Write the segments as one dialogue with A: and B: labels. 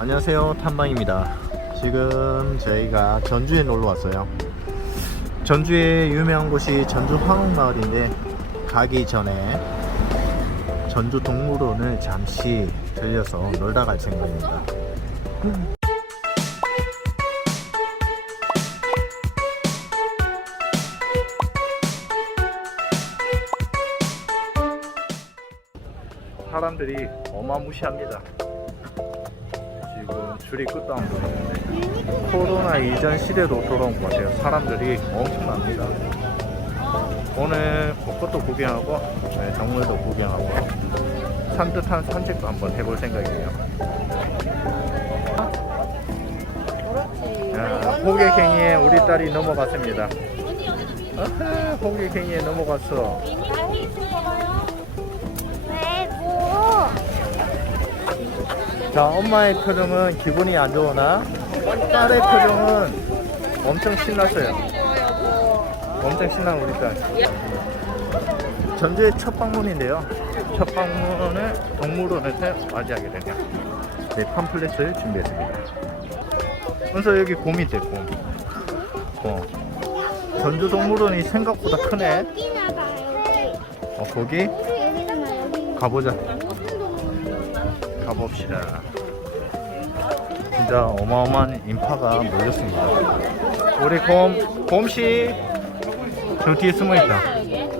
A: 안녕하세요 탐방입니다. 지금 저희가 전주에 놀러 왔어요. 전주에 유명한 곳이 전주 황옥마을인데 가기 전에 전주 동물원을 잠시 들려서 놀다 갈 생각입니다. 사람들이 어마무시합니다 줄이 끝도 안 보이는데 코로나 이전 시대로 돌아온 것 같아요. 사람들이 엄청납니다. 오늘 벚꽃도 구경하고 네, 정물도 구경하고 산뜻한 산책도 한번 해볼 생각이에요. 자, 호객행위에 우리 딸이 넘어갔습니다. 호객행위에 넘어갔어 자 엄마의 표정은 기분이 안 좋으나 딸의 표정은 엄청 신났어요 엄청 신난 우리 딸 전주의 첫 방문인데요 첫 방문을 동물원에서 맞이하게 되네요 네 팜플렛을 준비했습니다 그래서 여기 곰이 곰 곰. 전주 동물원이 생각보다 크네. 어 거기. 가보자 가봅시다. 진짜 어마어마한 인파가 몰렸습니다. 우리 곰, 곰씨. 저 뒤에 숨어 있다.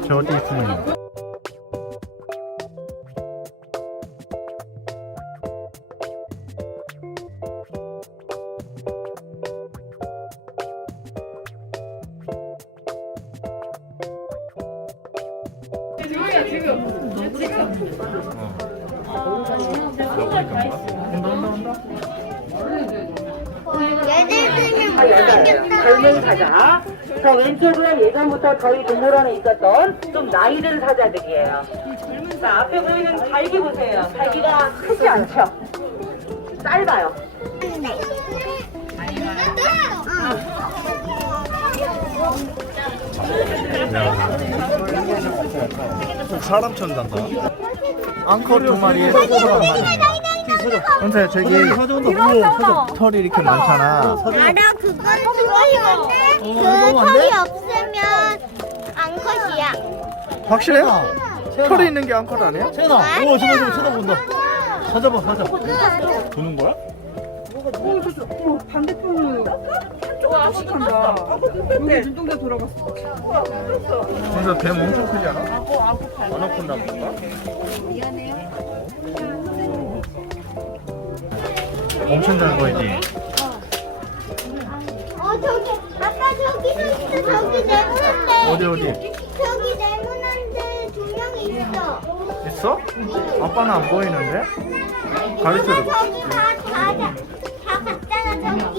A: 저 뒤에 숨어 있다.
B: 얘들
C: 아, 여자 젊은 사자. 자 왼쪽은 예전부터 저희 동물원에 있었던 좀 나이든 사자들이에요. 자 앞에 보이는 갈기 보세요. 갈기가 크지 않죠? 짧아요.
A: 사람처럼 잔다. 앙커 두 마리에 소한 마리. 근데 저기 털이 이렇게 많잖아.
B: 알아 그건 털이건데 그 털이 없으면 암컷이야.
A: 확실해? 털이 있는 게 앙커 아니야?
D: 세나, 오, 저거 저거 쳐다본다. 찾아봐, 찾아.
A: 보는 거야?
E: 반대편은 한쪽으로 아식한다. 여기 눈동자 돌아갔어.
A: 근데 뱀 엄청 크지 않아? 아나콘다 뭔가? 엄청 잘 보이지?
B: 어 저기 아까 저기도 있어 저기 네모난데
A: 어디 어디?
B: 저기 네모난데 두 명이 있어.
A: 있어? 아빠는 안 보이는데? 가르쳐줘.
B: 저기 다 다 다 다 갔잖아 저기.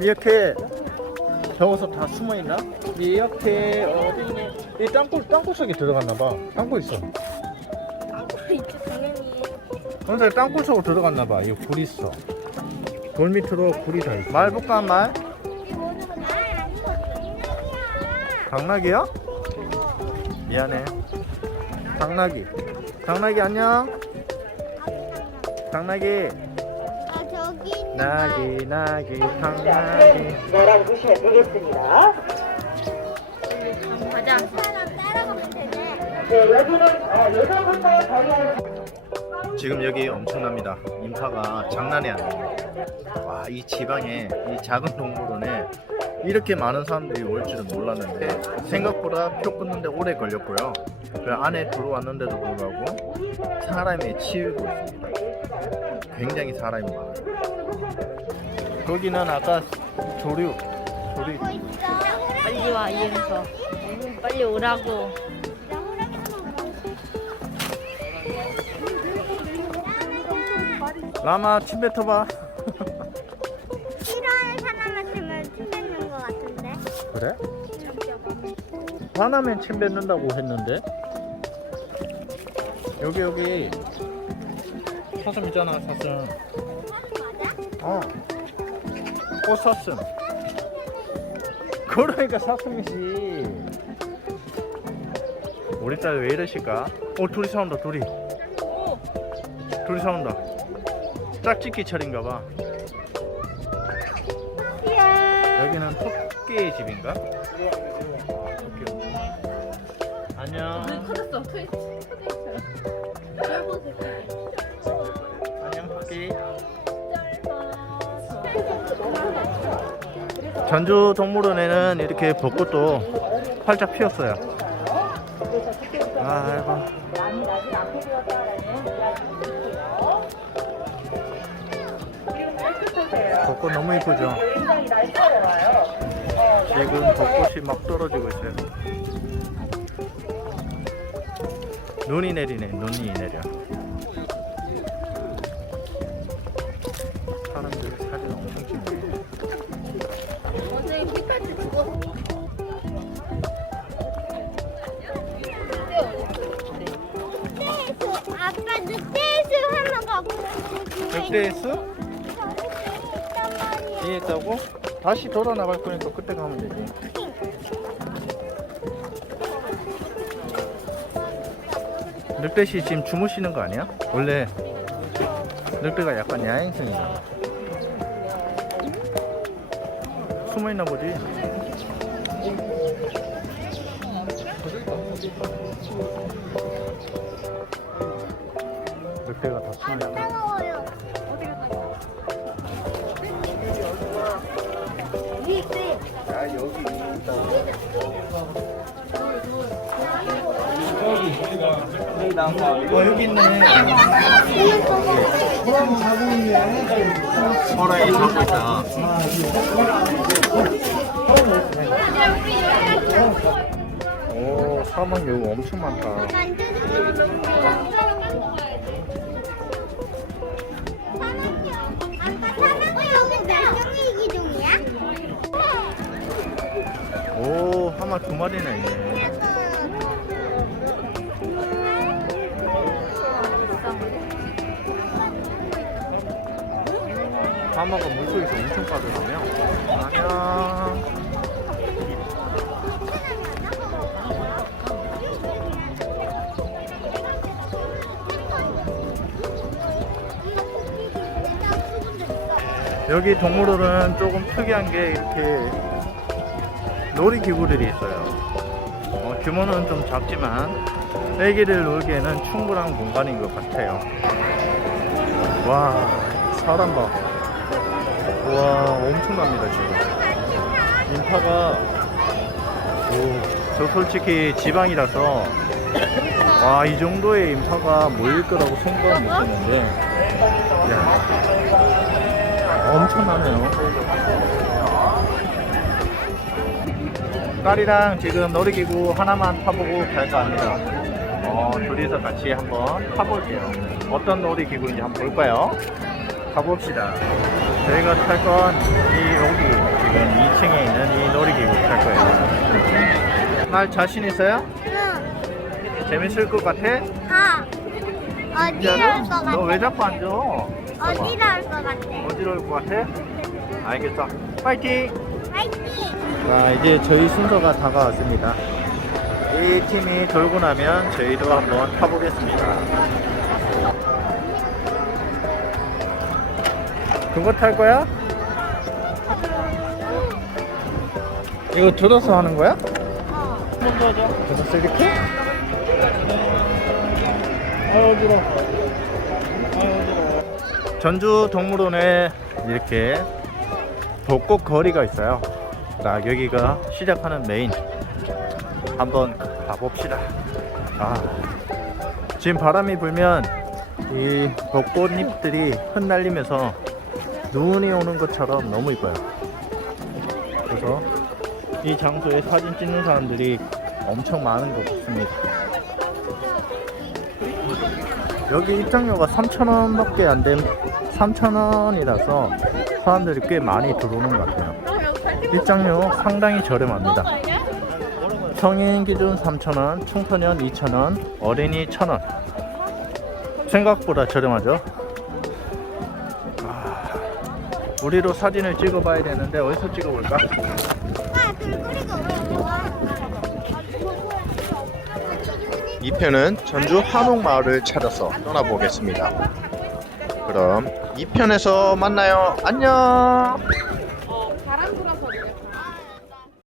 A: 이렇게 저기서 다 숨어 있나? 이렇게 어디 있니? 이 땅굴 땅굴 속에 들어갔나 봐. 땅굴 있어. 근데 땅굴 속으로 들어갔나 봐. 이굴 있어. 돌 밑으로 굴이 다 있어. 말 볼까 말? 당나귀야? 미안해. 당나귀. 당나귀 안녕. 당나귀. 나귀
C: 자,
A: 당나귀.
C: 너랑.
B: 사람 따라가면 되네.
C: 네 여기는 어, 예전부터 저희
A: 지금 여기 엄청납니다. 인파가 장난이 아니에요. 와, 이 지방에 이 작은 동물원에 이렇게 많은 사람들이 올 줄은 몰랐는데 생각보다 표 끊는데 오래 걸렸고요. 그 안에 들어왔는데도 불구하고 사람이 치이고 있습니다. 굉장히 사람이 많아요. 거기는 아까 조류, 조류.
F: 빨리 와 이러면서 빨리 오라고
A: 라마 침 뱉어봐.
B: 싫어하는 사람한테만 침 뱉는 것 같은데.
A: 그래? 화나면 침 뱉는다고 했는데 여기 여기 사슴 있잖아 사슴 어. 꽃사슴 그러니까 사슴이지. 우리 딸 왜 이러실까? 어 둘이 싸운다 둘이. 둘이 싸운다. 짝짓기 철인가 봐. 여기는 토끼의 집인가? 토끼. 안녕.
F: 커졌어. 트위
A: 안 전주 동물원에는 이렇게 벚꽃도 활짝 피었어요 아이고. 벚꽃 너무 이쁘죠? 지금 벚꽃이 막 떨어지고 있어요. 눈이 내리네, 눈이 내려.
B: 아까 늑대에서 하나 갖고 말이야.
A: 뒤에 있다고? 다시 돌아 나갈 거니까 그때 가면 되지. 늑대씨 지금 주무시는 거 아니야? 원래 늑대가 약간 야행성이잖아. 숨어 있나 보지. 늑대가 다 숨어 있다.
B: 따가워요.
A: 야 여기 어 여기 있네. 호랑이 잡고 있다. 오 사막 여기 엄청 많다. 오 하마 두 마리나 있네 하마가 물속에서 엄청 빠져나네요. 안녕 여기 동물원은 조금 특이한 게 이렇게 놀이기구들이 있어요. 어, 규모는 좀 작지만 애기를 놀기에는 충분한 공간인 것 같아요. 와 사람 봐. 와 엄청납니다 지금. 인파가 오, 저 솔직히 지방이라서 와 이 정도의 인파가 모일 거라고 생각은 못했는데 야 엄청나네요. 딸이랑 지금 놀이기구 하나만 타보고 갈까 합니다. 어, 둘이서 같이 한번 타볼게요. 어떤 놀이기구인지 한번 볼까요? 가봅시다. 저희가 탈 건 이 여기 지금 2층에 있는 이 놀이기구 탈 거예요. 날 자신 있어요?
B: 응.
A: 재밌을 것 같아?
B: 가. 어디로?
A: 너 왜 자꾸 앉아?
B: 어디로 같아?
A: 어디로 올것 같아? 알겠어. 파이팅!
B: 화이팅!
A: 자 이제 저희 순서가 다가왔습니다 이 팀이 돌고 나면 저희도 한번 타보겠습니다 그거 탈 거야? 이거 들어서 하는 거야? 한번 더 하자 들어서 이렇게? 아유 들어 전주 동물원에 이렇게 벚꽃 거리가 있어요. 자, 여기가 시작하는 메인. 한번 가봅시다. 아, 지금 바람이 불면 이 벚꽃잎들이 흩날리면서 눈이 오는 것처럼 너무 이뻐요. 그래서 이 장소에 사진 찍는 사람들이 엄청 많은 것 같습니다. 여기 입장료가 3,000원 밖에 안 된, 3,000원이라서 사람들이 꽤 많이 들어오는 것 같아요. 입장료 상당히 저렴합니다. 성인 기준 3,000원, 청소년 2,000원, 어린이 1,000원. 생각보다 저렴하죠? 아, 우리도 사진을 찍어봐야 되는데 어디서 찍어볼까?
B: 아, 그리고 왜 좋아?
A: 2편은 전주 한옥마을을 찾아서 떠나보겠습니다. 그럼 2편에서 만나요. 안녕!